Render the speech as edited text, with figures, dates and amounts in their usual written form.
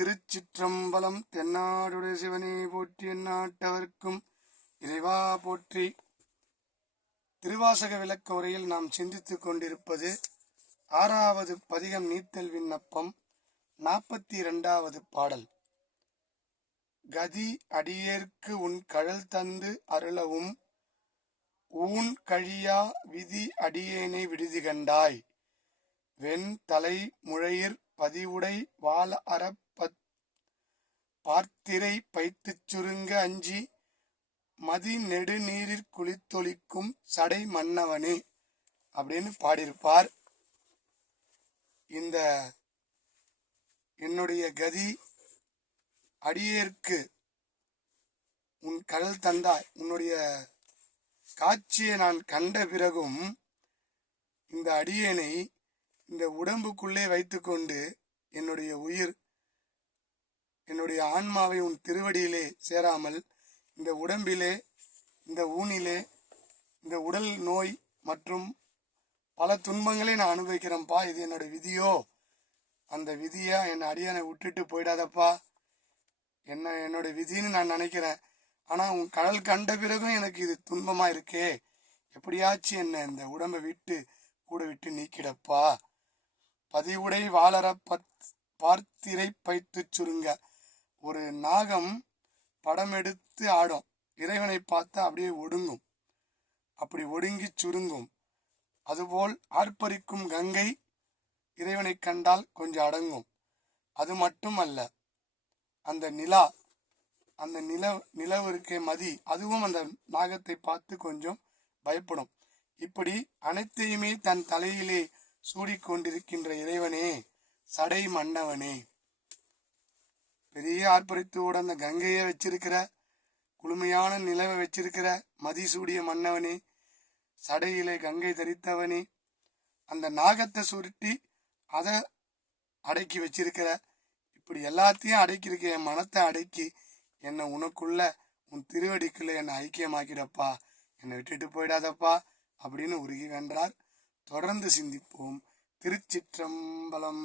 திருச்சிற்றம்பலம். தென்னாடுடைய சிவனே போற்றி, எந்நாட்டவர்க்கும் இறைவா போற்றி. திருவாசக விளக்க உரையில் நாம் சிந்தித்துக் கொண்டிருப்பது 6வது பதிகம் நீத்தல் விண்ணப்பம், 42வது பாடல். கதி அடியேற்கு உன் கழல் தந்து அருளவும், ஊன் கழியா விதி அடியேனை விடுதி கண்டாய். வெண் தலை முழையிற் பதிவுடை வாள் அறப் பார்த்திரை பைத்துச் சுருங்க அஞ்சி மதி நெடு நீரிற் குளித்தொழிக்கும் சடை மன்னவனே அப்படின்னு பாடியிருப்பார். இந்த என்னுடைய கதி அடியேற்கு உன் கழல் தந்தாய், உன்னுடைய காட்சியை நான் கண்ட பிறகும் இந்த அடியேனை இந்த உடம்புக்குள்ளே வைத்துக்கொண்டு என்னுடைய உயிர், என்னுடைய ஆன்மாவை உன் திருவடியிலே சேராமல் இந்த உடம்பிலே, இந்த ஊனிலே, இந்த உடல் நோய் மற்றும் பல துன்பங்களை நான் அனுபவிக்கிறேன்ப்பா. இது என்னோட விதியோ, அந்த விதியா என் அடியானை விட்டுட்டு போயிடாதப்பா, என்னோட விதின்னு நான் நினைக்கிறேன். ஆனா உன் கடல் கண்ட பிறகும் எனக்கு இது துன்பமா இருக்கே, எப்படியாச்சும் என்ன இந்த உடம்பை விட்டு கூட விட்டு நீக்கிடப்பா. பதிவுடை வாளர பார்த்திரை பைத்து சுருங்க. ஒரு நாகம் படம் எடுத்து ஆடும், இறைவனை பார்த்தா அப்படியே ஒடுங்கும், அப்படி ஒடுங்கி சுருங்கும். அதுபோல் ஆர்ப்பரிக்கும் கங்கை இறைவனை கண்டால் கொஞ்சம் அடங்கும். அது மட்டும் அல்ல, அந்த நிலா, அந்த நிலவு இருக்கே மதி, அதுவும் அந்த நாகத்தை பார்த்து கொஞ்சம் பயப்படும். இப்படி அனைத்தையுமே தன் தலையிலே சூடிக்கொண்டிருக்கின்ற இறைவனே, சடை மன்னவனே, பெரிய ஆர்ப்பரித்தோட அந்த கங்கையை வச்சிருக்கிற, குளுமையான நிலவை வச்சிருக்கிற மதிசூடிய மன்னவனே, சடையிலே கங்கை தரித்தவனே, அந்த நாகத்தை சுருட்டி அதை அடக்கி வச்சிருக்கிற, இப்படி எல்லாத்தையும் அடக்கியிருக்க என் மனத்தை அடக்கி என்னை உனக்குள்ள உன் திருவடிக்குள்ள என்னை ஐக்கியமாக்கிடப்பா, என்னை விட்டுட்டு போயிடாதப்பா அப்படின்னு உருகி வென்றார். தொடர்ந்து சிந்திப்போம். திருச்சிற்றம்பலம்.